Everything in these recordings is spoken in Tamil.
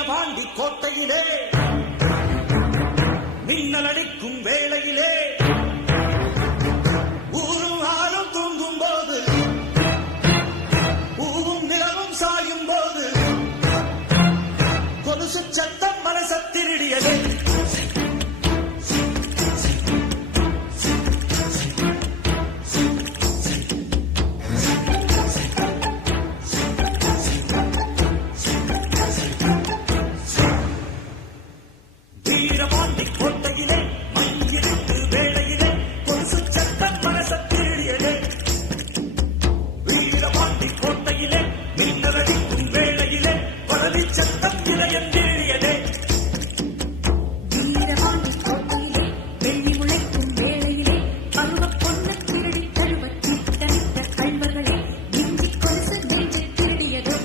வீரபாண்டி கோட்டையிலே மின்னல் அடிக்கும் வேளையிலே ஊரும் ஆளும் தூங்கும் போது பூவும் நிலவும் சாயும் போது கொலுசு சத்தம் மனசத்திருடியதே. வீரபாண்டி கோட்டையிலே மங்கிருட்டு வேளையிலே கொலுசு சத்தம் மனசத்திருடியதே. வீரபாண்டி கோட்டையிலே மின்னலடிக்கும் வேளையிலே பரவி சத்தம் இளையந்திரியதே. வீரபாண்டி கோட்டையிலே வெள்ளி முளைக்கும் வேளையிலே பருவ பொண்ணு திருடி தருவ திட்டமிட்ட கள்வர்களே நெஞ்சி கொலுசு நெஞ்சு திருடியதோ.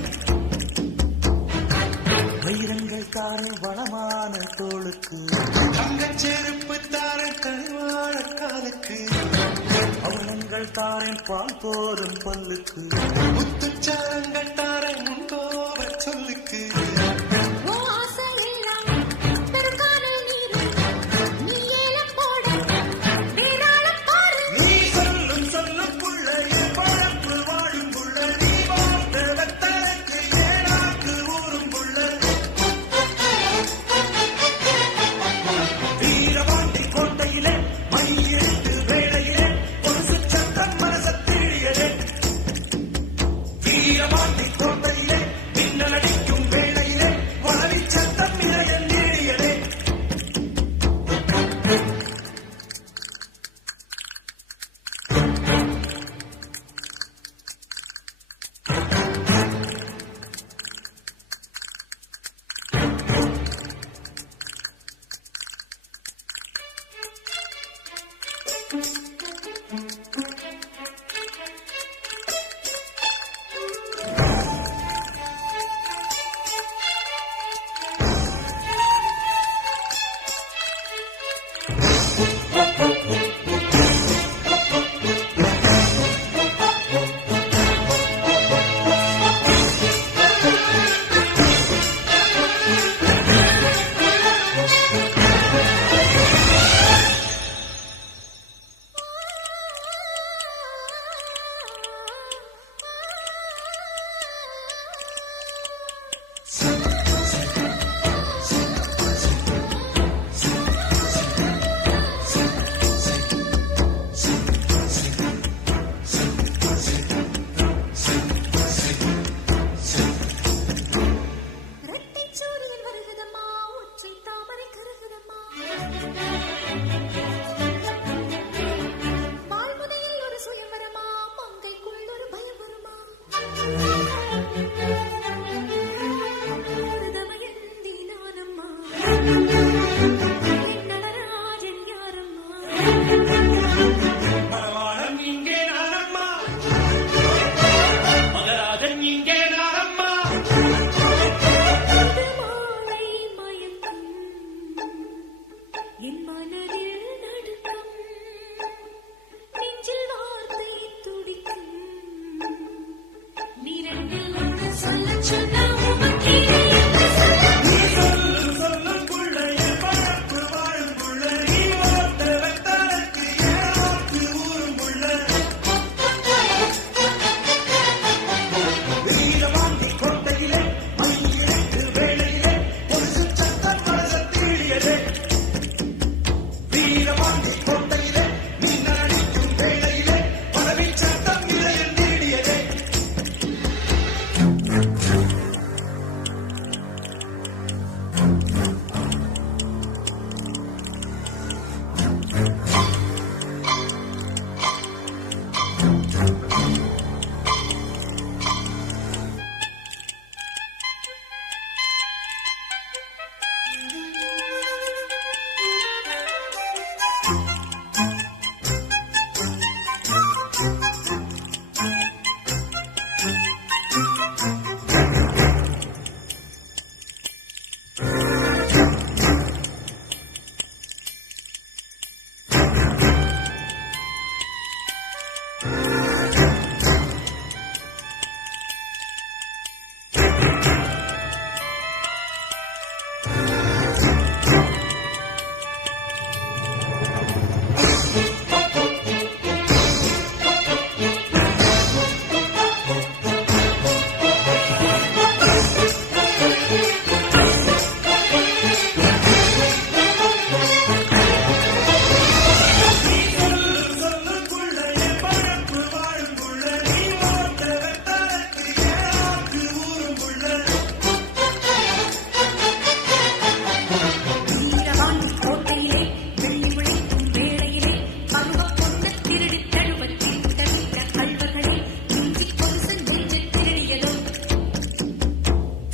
வைரங்கள் தாரே வளமான தோளுக்கு தங்கச் செருப்பு தாரே கனிவாழ காலுக்கு அவலங்கள் தாரேன் பால் போதும் பல்லுக்கு முத்துச்சாரங்கள் தாரே முன்கோப சொல்லுக்கு ஓ ஆசையெல்லாம் பெருங்கானல் நீரும் நீ ஏலம் போட வேறாளம் பாரு. நீ சொல்லும் சொல்லுக்குள்ள என் பழப்பு வாழும் புள்ள நீ வாழ்ந்த வெத்தலைக்கு ஏனாக்கு ஊரும் புள்ள. வீரபாண்டி கோட்டையிலே மையிட்டு வேளையிலே கொலுசு சத்தம் மனசத்திருடியதே. வீரபாண்டி கோட்டையிலே மின்னல் அடிக்கும் வேளை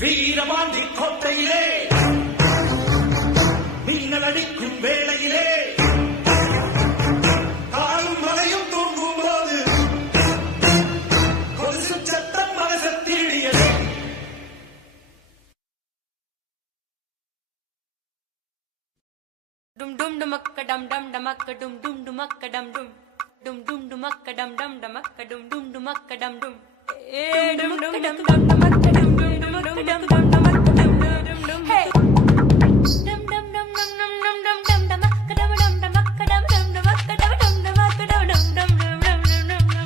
வீரபாண்டி கோட்டையிலே மின்னல் அடிக்கும் வேளையிலே காலும் மலையும் தூங்கும் போது கொலுசு சத்தம் மனசை தீடியதே. Dum dum dumakka dum dum dumakka dum dum dumakka dum dum dum dum dumakka dum dum dumakka dum dum dumakka dum dum dum dum dum dum dumakka dum dum dumakka dum dum dumakka dum dum dum hey dum dum dum dum dum dum dum dum dumakka dum dum dumakka dum dum dumakka dum dum dumakka dum dum dum dum dum dum dum dum dum dum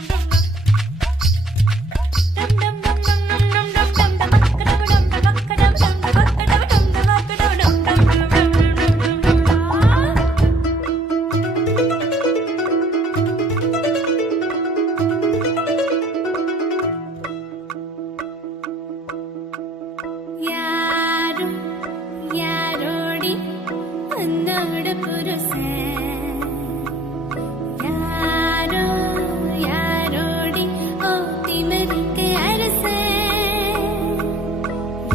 dum dum dum dum dum dum dumakka dum dum dumakka dum dum dumakka dum dum dumakka dum dum dum dum யாரோடி வந்தோட புருஷன் யாரோ யாரோடி ஓ திமிருக்கு அரசன்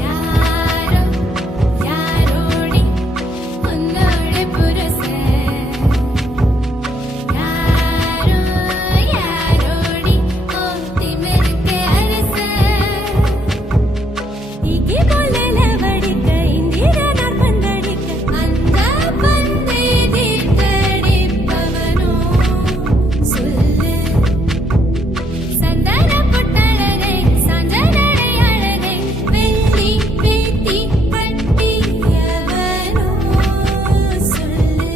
யாரோ யாரோடி வந்தோட புருஷன் யாரோ யாரோடி ஓ திமிருக்கு அரசன் இங்கே போல வடிக்க இந்திரனார் பந்தடிக்க அந்த பந்தை தீர்த்தடிப்பவனோ சொல்லு சந்தன பொட்டழகை சந்தனடை அழகை வெள்ளி வேட்டி கட்டியவனோ சொல்லு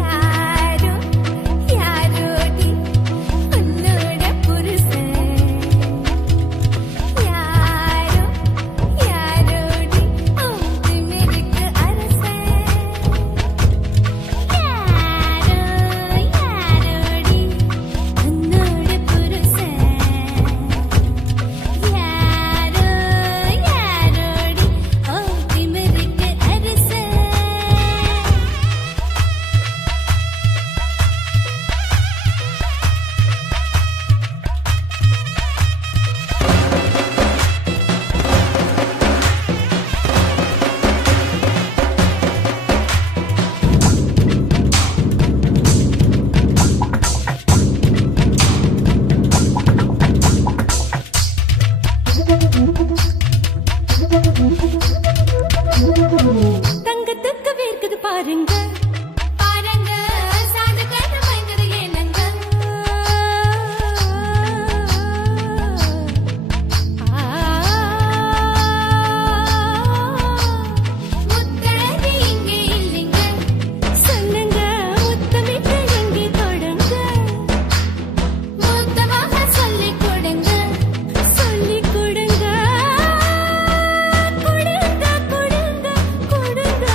யாரோ யாரோடி உன்னோட புருஷன் யாரோ யாரோடி ஓ திமிருக்கு அரசன் யாரோ யாரோடி உன்னோட புருஷன் யாரோ யாரோடி ஓ திமிருக்கு அரசன் தங்கத்துக்கு வேர்க்குது பாருங்க பாருங்க சாந்து கண்ணு மயங்குது ஏனங்க முத்தழகு இங்கே இல்லைங்க சொல்லுங்க முத்தமிட்டு எங்கே தொடங்க மூத்தமாக சொல்லிக் கொடுங்க சொல்லிக் கொடுங்க கொடுங்க கொடுங்க கொடுங்க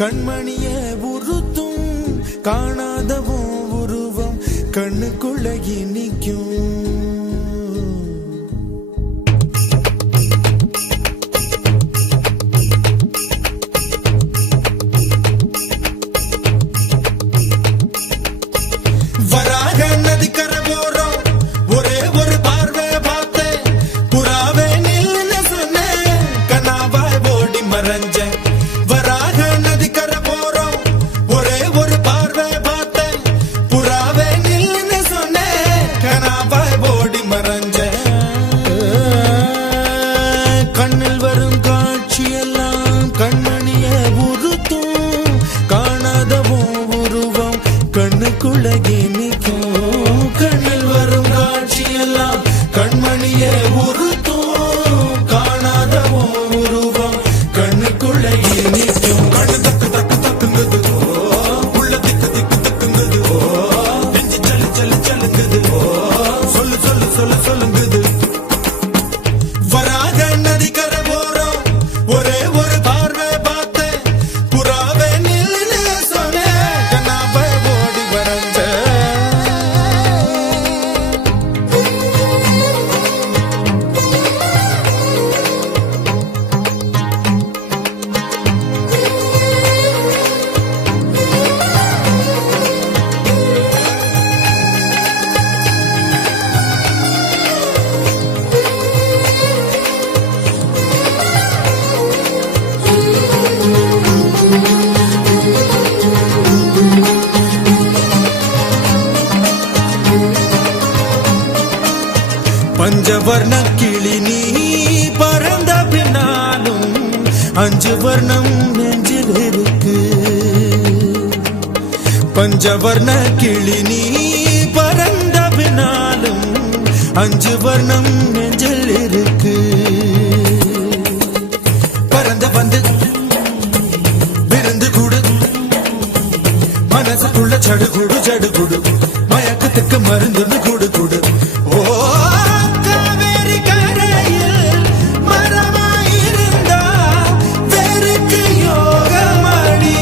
கண்மணிய உறுத்தும் காணாதவும் உருவம் கண்ணுக்குள்ள நிற்கும். வராக நதிக்கரை போறோம் ஒரே ஒரு பார்வை பார்த்தேன் புறாவே நில்லுன்னு சொன்னேன் கனாவாய் ஓடி மறைஞ்சேன். வராக நதிக்கரை போறோம் ஒரே ஒரு பார்வை பார்த்தேன் புறாவே நில்லுன்னு சொன்னேன் கனாவாய் ஓடி மறைஞ்சேன். கண்ணில் வரும் காட்சியெல்லாம் கண்மணிய உறுத்தும் காணாதவும் உருவம் கண்ணுக்குள்ள நிற்கும். கண்ணில் வரும் காட்சியெல்லாம் கண்மணிய உறுத்தும் காணாதவும் உருவம் கண்ணுக்குள்ள நிற்கும். கண்ணு தக்கு தக்கு தக்குங்குது உள்ள திக்கு திக்கு தக்குங்குது நெஞ்சு சல்லு சல்லு சல்லுங்குது சொல்லு சொல்லு சொல்லு சொல்லுங்குது. வராக நதிக்கரை போறோம் ஒரே ஒரு பார்வை பார்த்தேன் புறாவே நில்லுன்னு சொன்னேன் கனாவை ஓடி வரைஞ்சேன். பஞ்சவர்ண கிளி நீ பறந்த பின்னாலும் 5 வர்ணம் நெஞ்சில் இருக்கு. பஞ்சவர்ண கிளி நீ பறந்த பின்னாலும் 5 வர்ணம் நெஞ்சில் இருக்கு. பறந்து வந்து விருந்து கூடு மனசுக்குள்ள சடுகுடு சடுகுடு மயக்கத்துக்கு மருந்துன்னு கூடு கூடு. ஓ காவேரி கரையில் மரமாயிருந்தா வெறுக்கு யோகமடி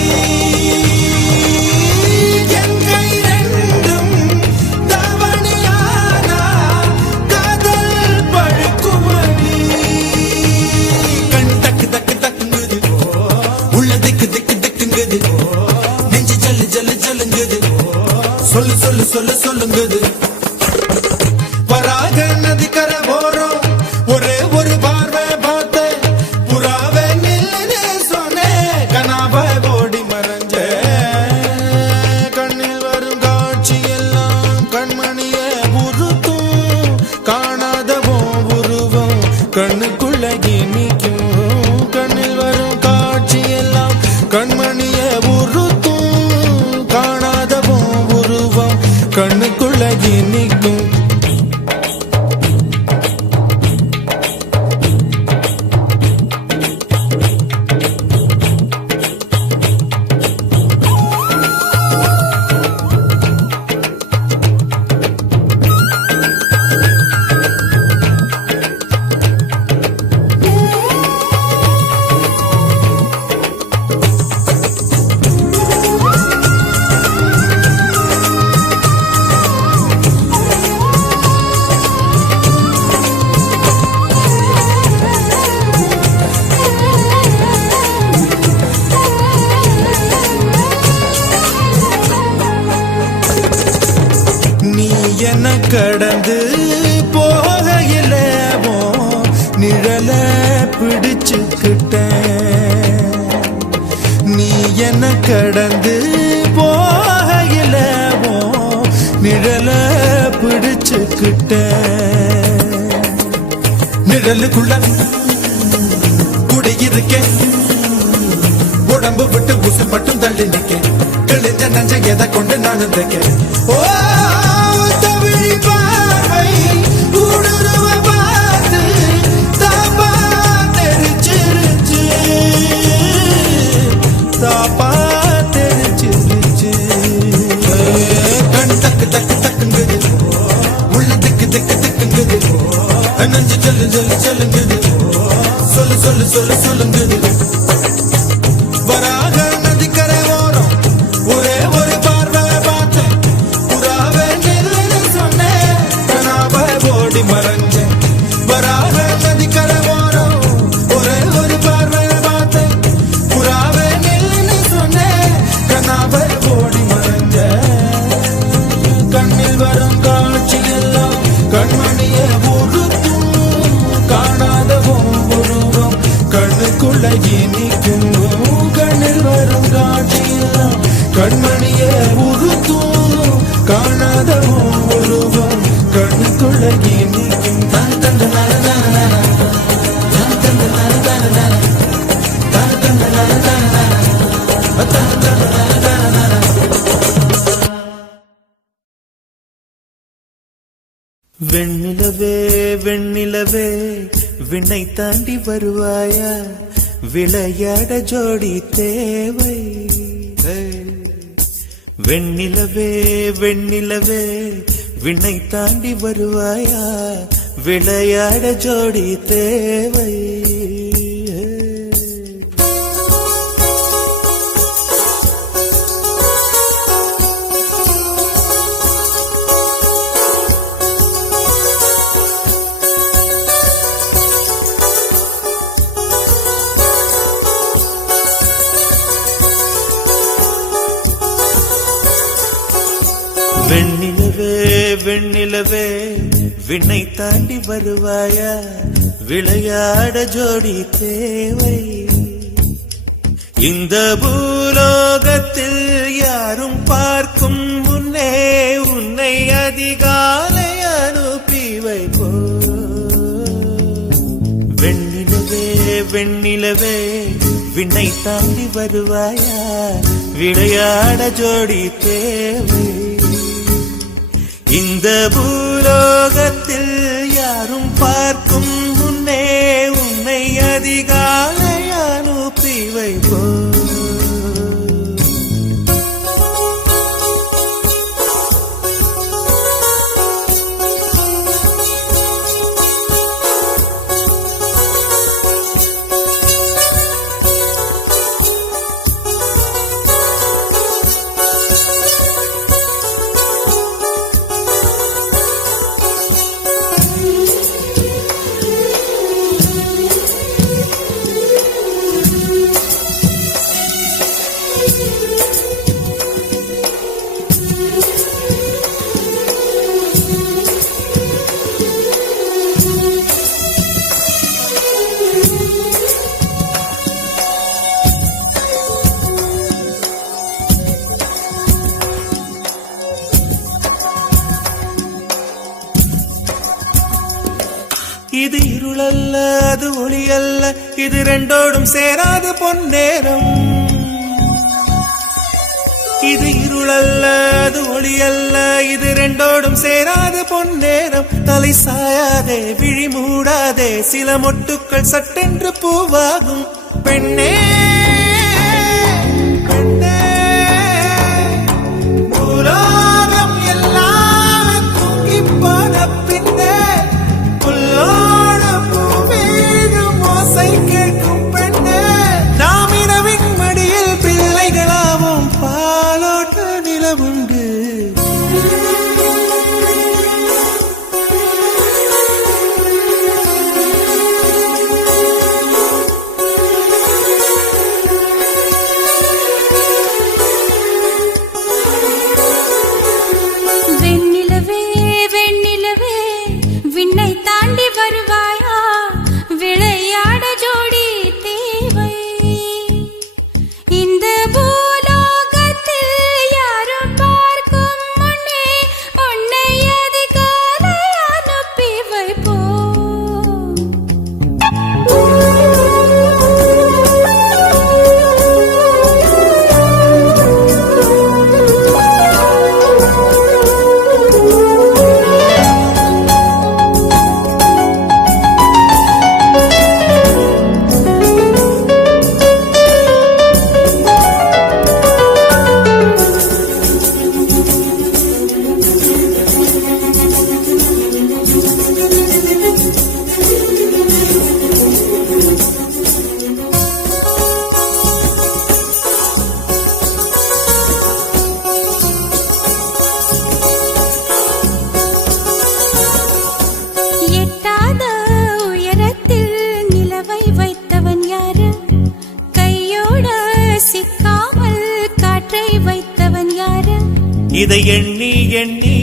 என் கை ரெண்டும் தவணியானா காதல் பழுக்குமடி. கண் தக்கு தக்கு தக்குங்குது உள்ள திக்கு திக்கு திக்குங்குது நெஞ்சு ஜல்லு ஜல்லு ஜல்லுங்குது சொல்லு சொல்லு சொல்லு சொல்லுங்குது. வராக நதிக்கரை போறோம் ஒரே ஒரு பார்வை பார்த்தேன் புறாவே நில்லுன்னு சொன்னேன் கனாவாய் ஓடி மறைஞ்சேன். கண்ணில் வரும் காட்சியெல்லாம் கண்மணிய உறுத்தும் காணாதவும் உருவம் கண்ணுக்குள்ள நிற்கும். கண்ணில் வரும் காட்சியெல்லாம் கண்மணிய உறுத்தும் காணாதவும் உருவம் கண்ணுக்குள்ள நிற்கும். நீ என்ன கடந்து போகையிலவோ நிழல பிடிச்சுக்கிட்டேன். நீ என்ன கடந்து போகையிலவோ நிழல பிடிச்சுக்கிட்டேன். நிழலுக்குள்ள குடியிருக்கேன் உடம்பு விட்டு உசு மட்டும் தள்ளி நிற்கேன். கிழிஞ்ச நஞ்ச எதை கொண்டு நான் தைக்கேன். ஓ தவிழி பார்வை ஊடுருவ பார்த்து தாப்பா தெரிச்சிருச்சு தாப்பா தெரிச்சிருச்சு. கண் தக்கு தக்கு தக்குங்குது உள்ள திக்கு திக்கு திக்குங்குது நஞ்சு சொல்லு சொல்லு சொல்லுங்குது சொல்லு சொல்லு சொல்லு சொல்லுங்குது. வராக நதி வெண்ணிலவே வெண்ணிலவே விண்ணை தாண்டி வருவாயா, விளையாட ஜோடி தேவை. வெண்ணிலவே வெண்ணிலவே விண்ணை தாண்டி வருவாயா, விளையாட ஜோடி தேவை. வெண்ணிலவே வெண்ணிலவே விண்ணை தாண்டி வருவாயா, விளையாட ஜோடி தேவை. இந்த பூலோகத்தில் யாரும் பார்க்கும் முன்னே உன்னை அதிகாலை அனுப்பி வைப்போ. வெண்ணிலவே வெண்ணிலவே விண்ணை தாண்டி வருவாயா, விளையாட ஜோடி தேவை. இந்த பூலோகத்தில் யாரும் பார்க்கும் முன்னே உன்னை அதிகாலை அனுப்பி வைப்போ. இது இருளல்ல அது ஒளி அல்ல, இது ரெண்டோடும் சேராது பொன்னேரம். இது இருளல்ல அது ஒளி அல்ல, இது ரெண்டோடும் சேராது பொன்னேரம். தலை சாயாதே விழி மூடாதே, சில மொட்டுக்கள் சட்டென்று பூவாகும். பெண்ணே பெண்ணே பூலோகம் எல்லாம் தூங்கி போன பின்னே புல்லோட பூவீடும் ஓசை கேட்கும் பெண்ணே. நாம் இரவின் மடியில் பிள்ளைகளாவும் பாலோட்ட நிலவுண்டு. வெண்ணிலவே வெண்ணிலவே விண்ணை தாண்டி வருவாயா, விளையாட ஜோடி தேவை. இந்த பூலோகத்தில் யாரும் பார்க்கும் முன்னே உன்னை அதிகாலை அனுப்பி வைப்போ. எட்டாத உயரத்தில் நிலவை வைத்தவன் யாரு, கையோட சிக்காமல் காற்றை வைத்தவன் யாரு. இதை எண்ணி எண்ணி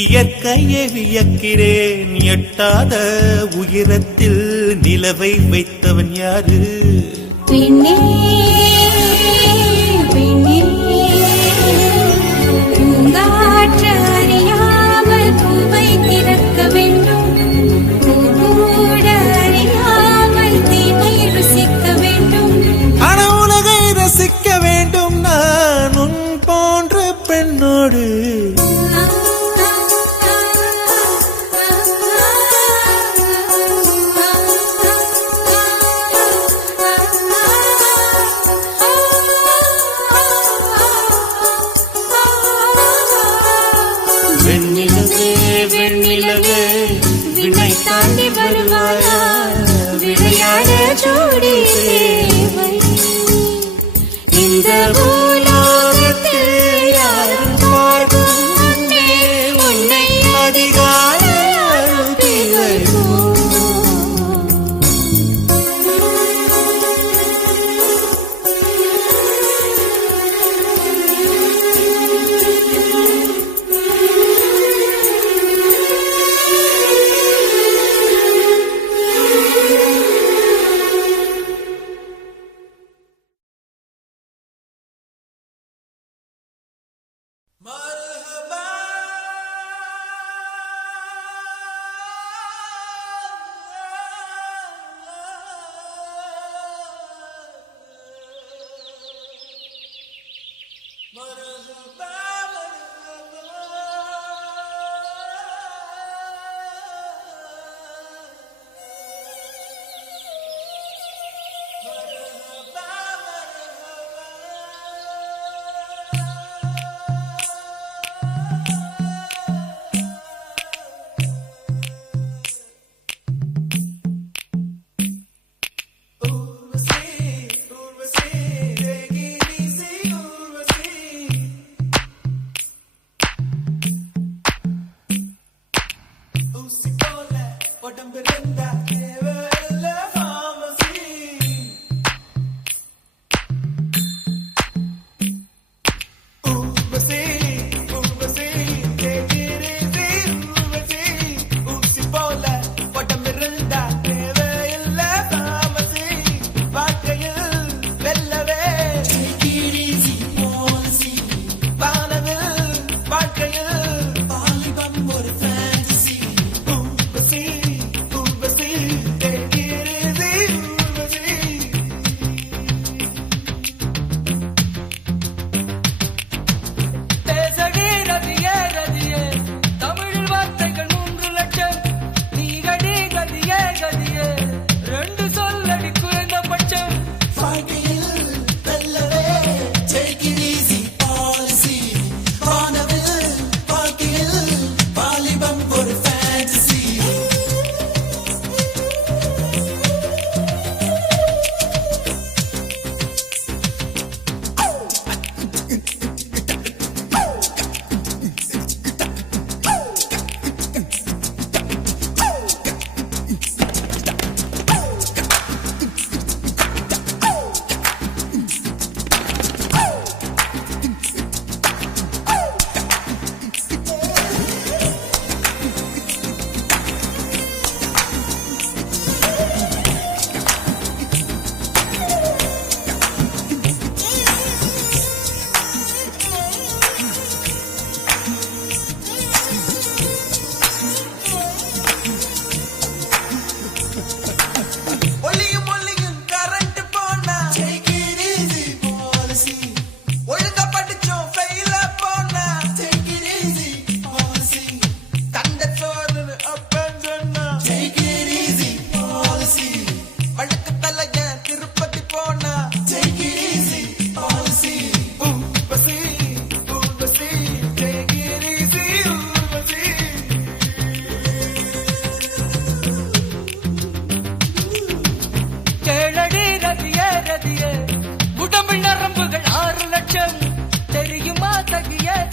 இயற்கையை வியக்கிறேன். எட்டாத உயரத்தில் நிலவை வைத்தவன் யாரு. பெண்ணே பெண்ணே பூங்காற்று அறியாமல் பூவை திறக்க வேண்டும், பூக்கூட அறியாமல் தீமை ருசிக்க வேண்டும். ஆனா உலகை ரசிக்க வேண்டும் நான் உன் போன்ற பெண்ணோடு. ஆ, ஆ, ஆ.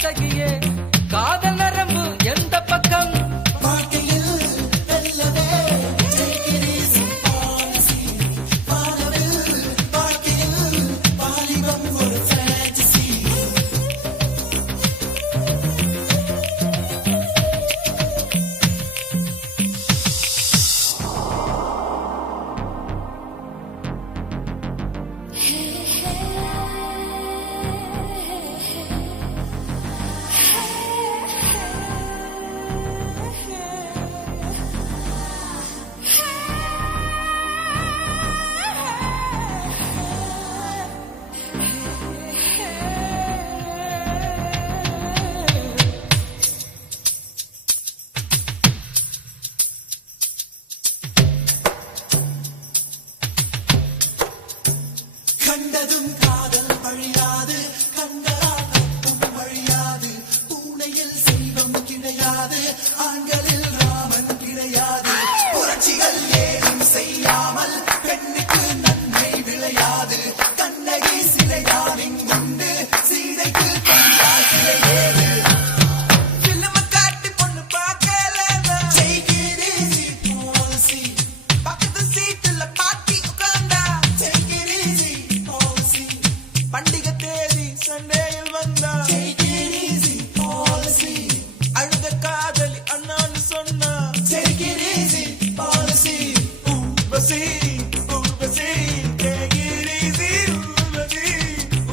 சகியே காதல் நரம்பு எந்த பக்கம் கண்டதும் காதல் வழியாது கண்டராகும் வழியாது பூனையில் செல்வம் கிடையாது ஆண்களில் ராமன் கிடையாது புரட்சிகள் ஏதும் செய்யாமல் பெண்ணுக்கு நன்மை விளையாது கண்ணகி சிலைதான் இங்குண்டு சீதைக்கு கண்டா சிலை ஏது பிள்ளைம காட்டி பொண்ணு பார்க்கல Take it easy policy பக்கத்து சீட்டுல பாட்டி உட்கார்ந்தா Take it easy policy பண்டிகை தேதி சண்டேயில் வந்தா Take it easy policy அழுத காதலி அண்ணான்னு சொன்னா Take it easy policy Urvashi Urvashi take it easy Urvashi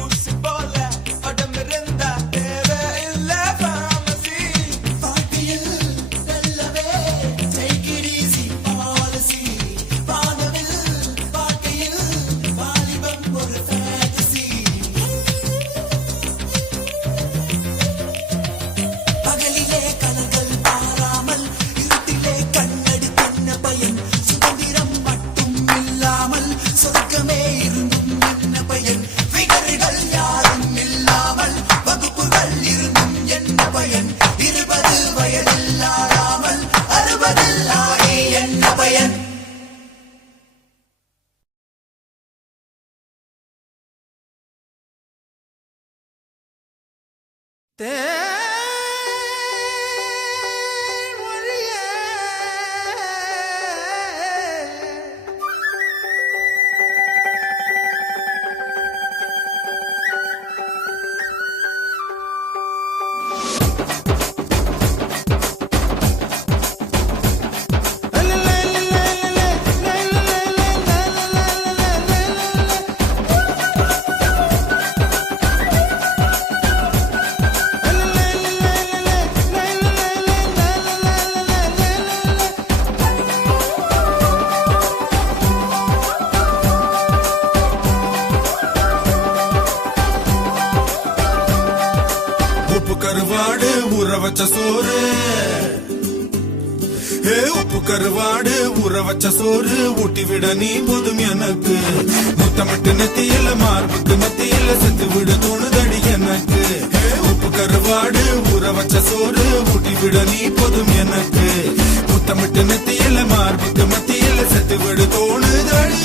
ஊசி போல உடம்பிருந்தா தேவையில்ல pharmacy வாழ்க்கையில் நல்லவே Take it easy policy வானவில் வாழ்க்கையில் வாலிபம் ஒரு fantasy உப்பு கருவாடு ஊற வச்ச சோறு உப்பு கருவாடு ஊற வச்ச சோறு ஊட்டி விட நீ போதும் எனக்கு முத்தமிட்டு நெத்தியில மார்புக்கு நெத்தியில செத்து விட தோணுதடி எனக்கு உப்பு கருவாடு ஊற வச்ச சோறு ஊட்டி விட நீ போதும் எனக்கு முத்தமிட்டு நெத்தியில மார்புக்கு மத்தியில செத்து விட தோணுதடி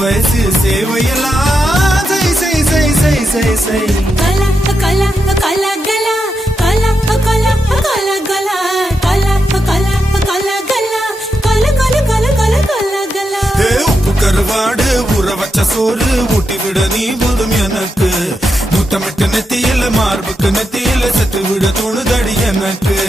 வயசு சேவையெல்லாம் செய் செய் செய் செய் செய் செய் கலா கலா கலா கலா கலா கலா கலா கலா கலா கலா கலா கலா கலா கலா கலா கலா கலா கலா உப்பு கருவாடு ஊற வச்ச சோறு ஊட்டி விட நீ போதும் எனக்கு முத்தமிட்டு நெத்தியில மார்புக்கு நெத்தியில செத்து விட தோணுதடி எனக்கு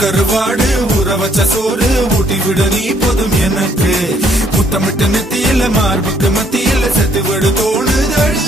கருவாடு ஊற வச்ச சோறு ஊட்டி விட நீ போதும் எனக்கு முத்தமிட்டு நெத்தியில மார்புக்கு மத்தியில செத்து விட தோணுதடி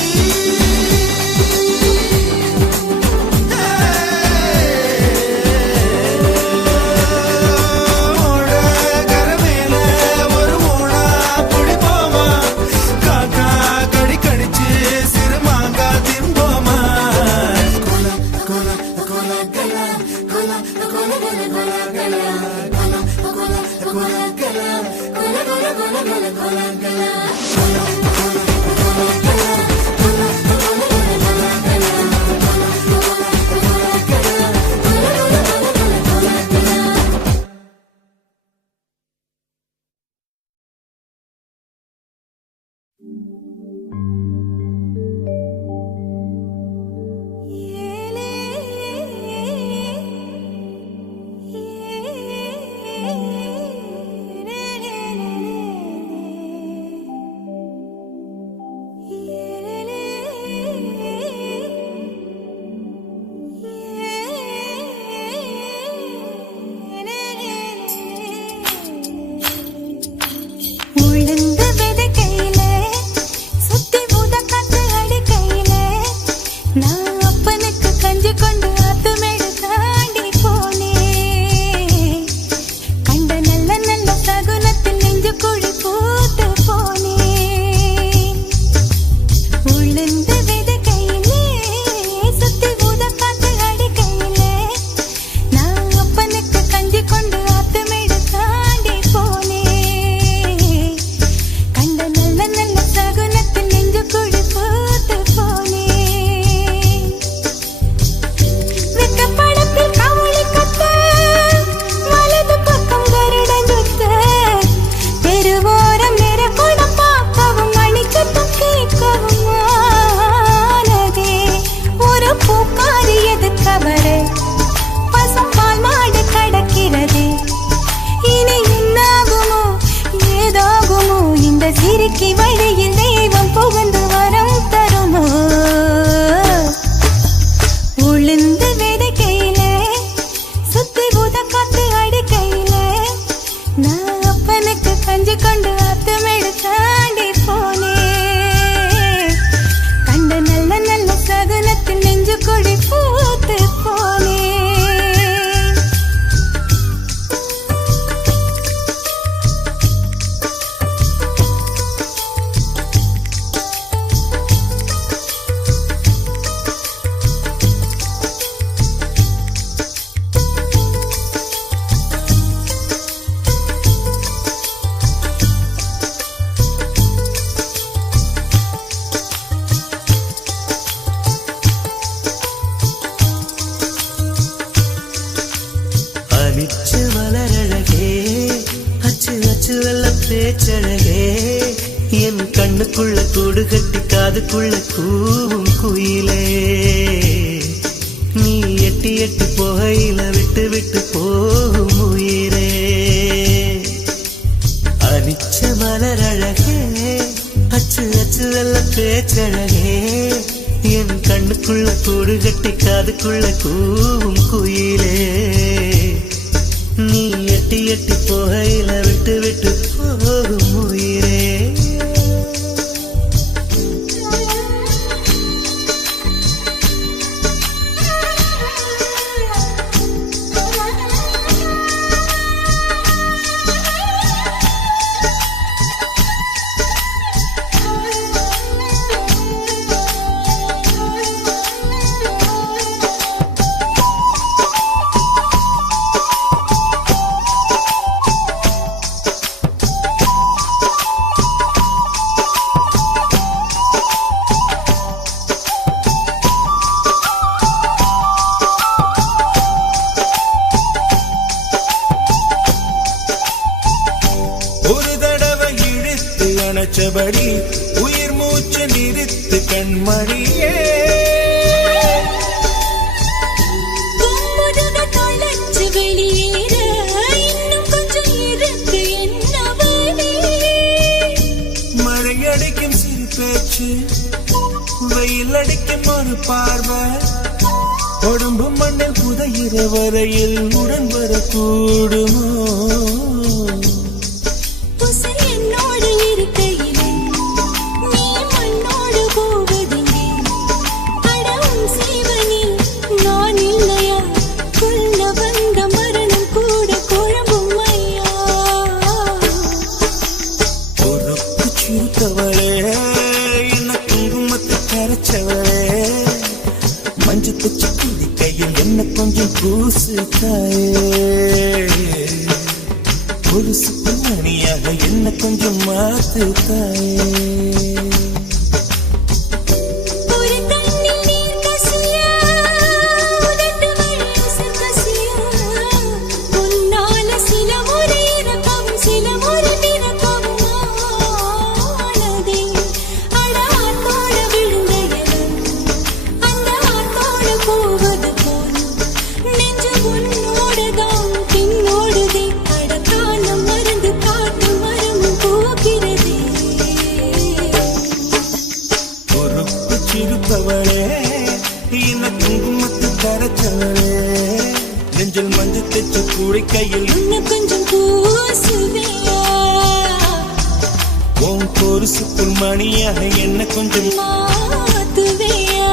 பேச்சழகே என் கண்ணுக்குள்ள கூடு கட்டி காதுக்குள்ள கூவும் குயிலே நீ எட்டி எட்டி போகையில விட்டு விட்டு போகும் உயிரே அனிச்ச மலரழகே அச்சு அச்சு வெள்ள பேச்சழகே என் கண்ணுக்குள்ள கூடு கட்டி காதுக்குள்ள கூவும் குயிலே நீ எட்டி எட்டி போகையில விட்டு விட்டு போகும் உயிரே அணைச்சபடி உயிர் மூச்சு நிறுத்து கண்மணியே மழையடிக்கும் சிறு பேச்சு வெயில் அடிக்கும் ஒரு பார்வை உடம்பு மண்ணில் புதையிற வரையில் உடன் வரக்கூடுமோ என்ன குங்குமத்தை கரைச்சவளே மஞ்சு தச்சு குதி கையில் என்ன கொஞ்சம் பூசு தாயே ஒரு சுப்பிரமணியாக என்ன கொஞ்சம் மாத்து தாயே சிரிப்பவளே என்ன குங்குமத்து கரைச்சவளே நெஞ்சில் மஞ்சள் தைச்சு கூடி கையில் இன்னும் கொஞ்சம் பூசுவியா உன் ஒரு சுப்புள் மணியாக என்ன கொஞ்சம் மாத்துவியா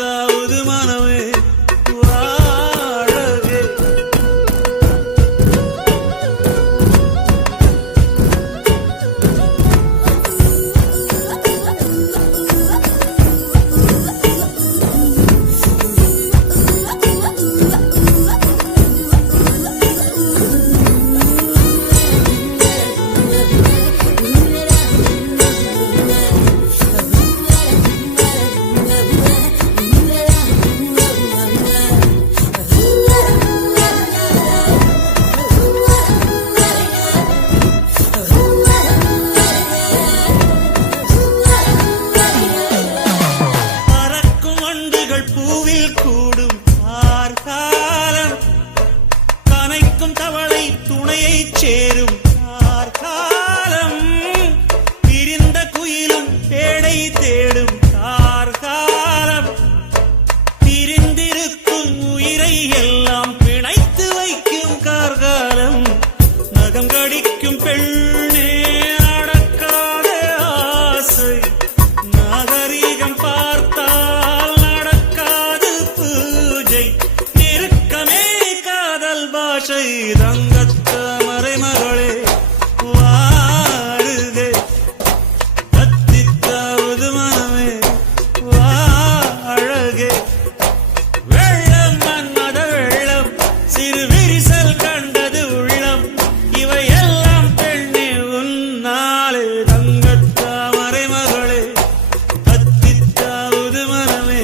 தத்தித்தாவது மனமே வாழகே பறக்கும் வண்டுகள் பூவில் கூடும் கார்காலம் கனைக்கும் தவளை துணையைச் சேரும் கார்காலம் பிரிந்த குயிலும் தேடை தேடும் கார்காலம் பிரிந்திருக்கும் உயிரை எல்லாம் பிணைத்து வைக்கும் கார்காலம் நகம் கடிக்கும் பெண்ணே அடக்காத ஆசை நாகரீகம் பார்த்தால் நடக்காது பூஜை நெருக்கமே காதல் பாஷை தங்கத்த மறைமகளே வாழுதே தத்தித்தாவது மனமே வாழகே வெள்ளம் மன்மத வெள்ளம் சிறு விரிசல் கண்டது உள்ளம் இவை எல்லாம் பெண்ணே உன்னாலே தங்கத்தா மறைமகளே தத்தித்தாவது மனமே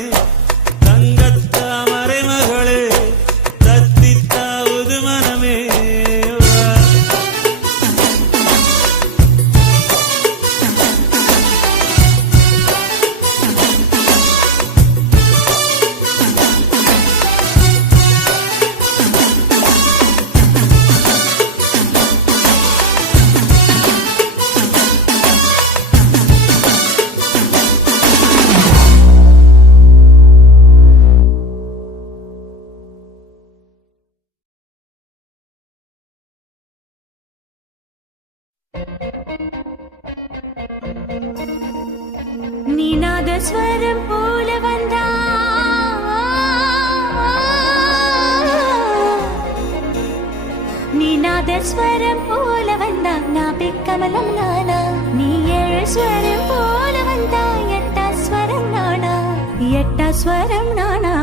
தங்கத்தா மறைமகளே தத்தித்தாவது மனமே நிநாதஸ்வரம் போல வந்தா நிநாதஸ்வரம் போல வந்தா நாபிக்கமலம் நானா நீ ஏழு ஸ்வரம் போல வந்தா எட்டா ஸ்வரம் நானா எட்டா ஸ்வரம் நானா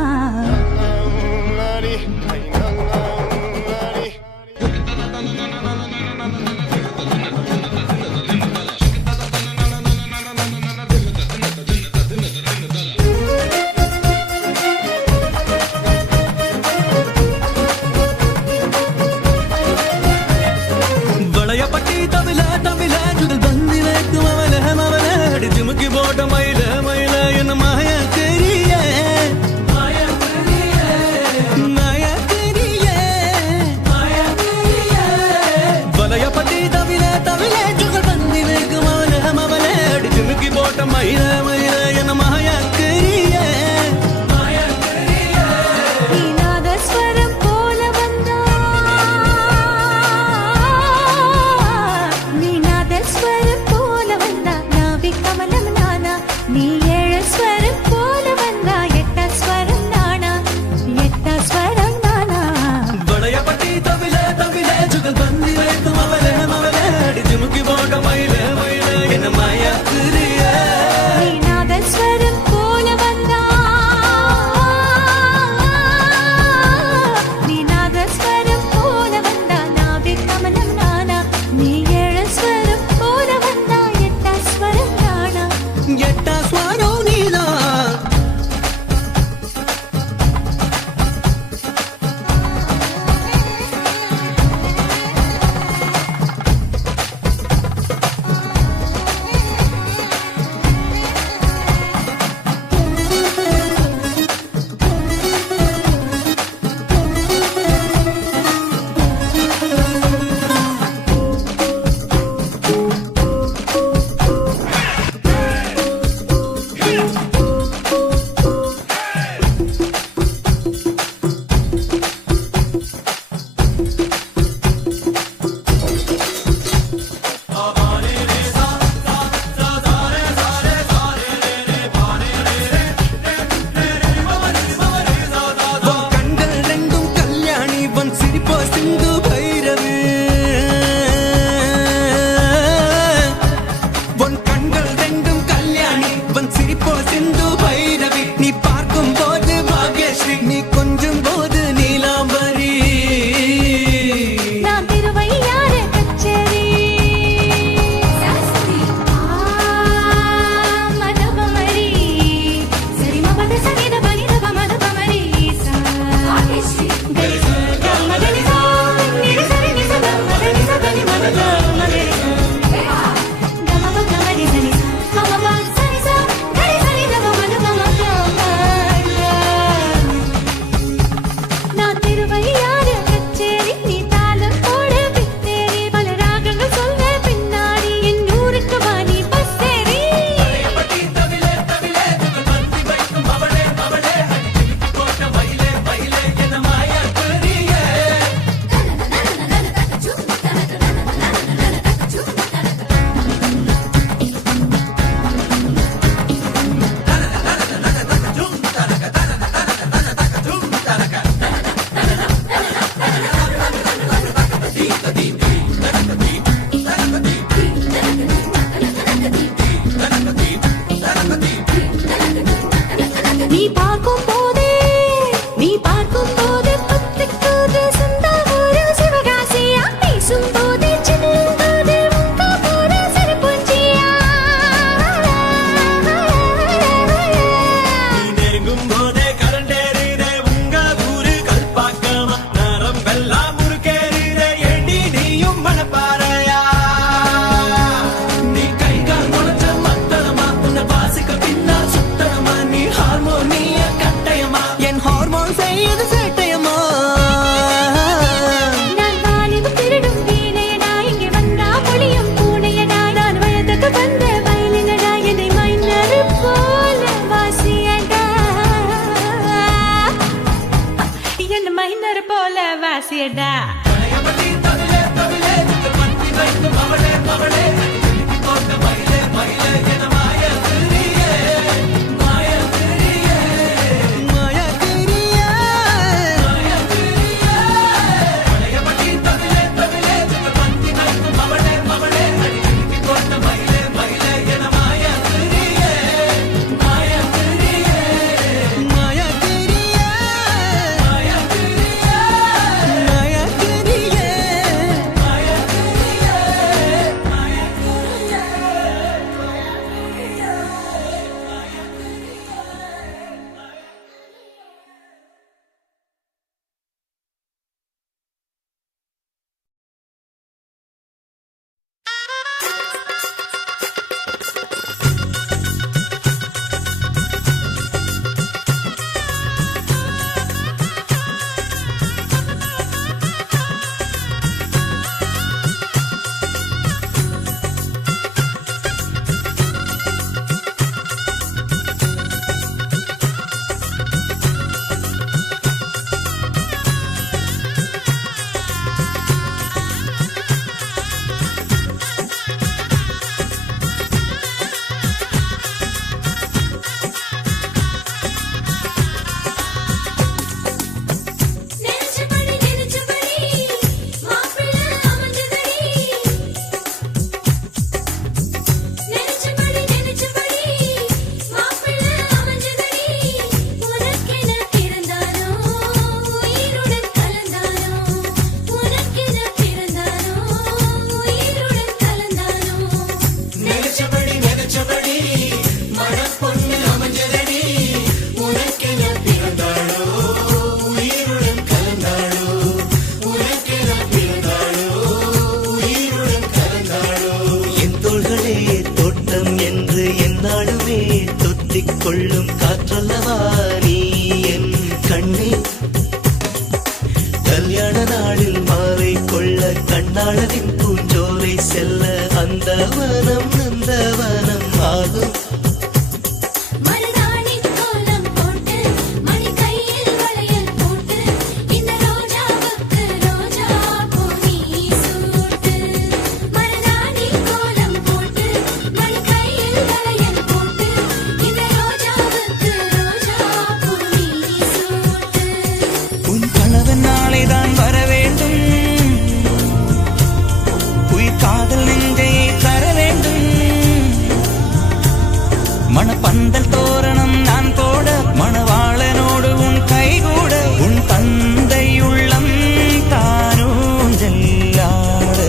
வளையப்பட்டி தவில தவில சுடல் பந்தி வைக்கும் அவல மவல அடி ஜிமுக்கி போட்ட மயில மயில என்ன மாய தெரிய நீ பார்க்கும் போதே புத்திக்குது சொந்த ஊரு சிவகாசியா பேசும் போதே சின்னும் போதே உங்க போற சிறு பூஞ்சியா நெருங்கும் போதே கரண்டேறிதே உங்க ஊரு கல்பாக்கமா நரம்பெல்லாம் முறுக்கேறிதே ஏண்டி நீயும் மனப்பாறையா நீ கை கால் முளைச்ச மத்தளமா உன்னை வாசிக்க பின்னால் சுத்தமா நீ ஹார்மோனிய கட்டயமா என் ஹார்மோன் செய்யுது சேட்டையமா நான் வாலிப திருடும் வீணையடா இங்கே வந்தா பொழியும் பூனையடா நான் வயதுக்கு வந்த வயலினடா என்னை மைனர் போல வாசியடா என்ன மைனர் போல வாசியடா கொள்ளும் காற்றல்லவா நீ என் கண்ணே கல்யாண நாளில் மாலை கொள்ள கண்ணாளரின் பூஞ்சோலை செல்ல அந்த வனம் நந்தவனம் ஆகும் மணப்பந்தல் தோரணம் நான் போட மணவாளனோடு உன் கைகூட உன் தந்தை உள்ளம் தானும் செல்லாட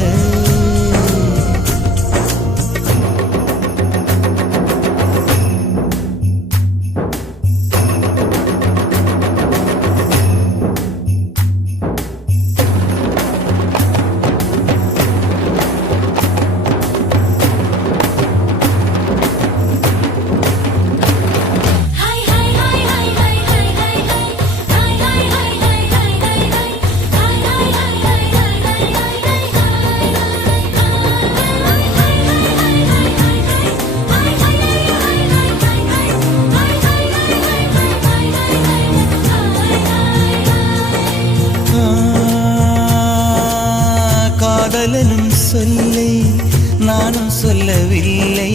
காதலனும் சொல்லை நானும் சொல்லவில்லை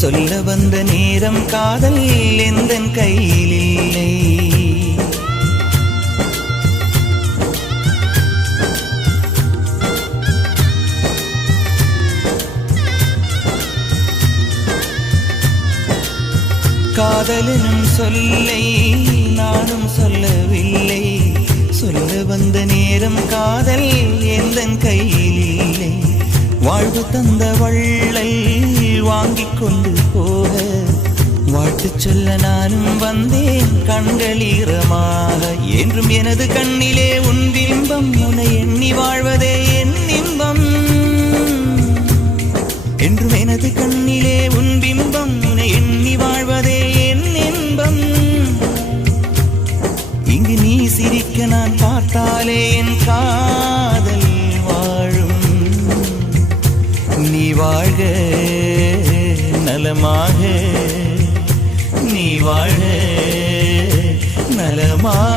சொல்ல வந்த நேரம் காதல் எந்தன் கையில் இல்லை காதலனும் சொல்லை நானும் சொல்லவில்லை. சொல்ல வந்த நேரம் காதல் எந்தன் கையில் இல்லை. வாழ்வு தந்த வள்ளல் வாங்கிக் கொண்டு போக வாழ்த்து சொல்ல நானும் வந்தேன் கண்களீரமாக. என்றும் எனது கண்ணிலே உன் பிம்பம், உன்னை எண்ணி வாழ்வதே என் இன்பம். என்றும் எனது கண்ணிலே உன் பிம்பம், உன்னை எண்ணி வாழ்வதே என் இன்பம். இங்கு நீ சிரிக்க நான் பார்த்தாலே என் காதல் வாழும். நீ வாழ்க நலமாக, நீ வாழ்க நலமாக.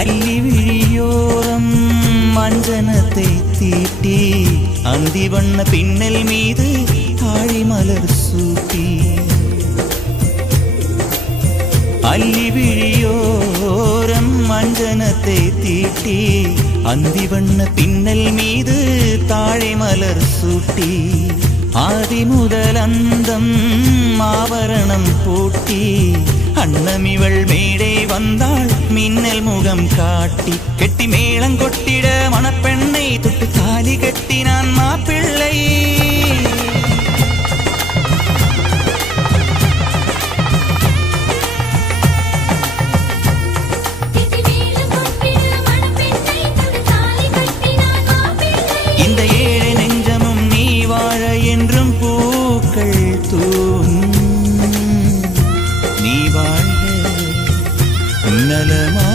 அள்ளி விழியோரம் மஞ்சனத்தை தீட்டி அந்தி வண்ண பின்னல் மீது ஆழி மலர் சூட்டி. அள்ளி விழியோரம் மஞ்சனத்தை தீட்டி அந்தி வண்ண பின்னல் மீது தாழை மலர் சூட்டி. ஆதி முதல் அந்தம் ஆபரணம் பூட்டி அன்னமிவள் மேடை வந்தாள் மின்னல் முகம் காட்டி. கெட்டி மேளங்கொட்டிட மணப்பெண்ணை தொட்டு தாலி கட்டினான் மாப்பிள்ளை. இந்த ஏழை நெஞ்சமும் நீ வாழ என்றும் பூக்கள் தூவும். நீ வாழ்க நலமா.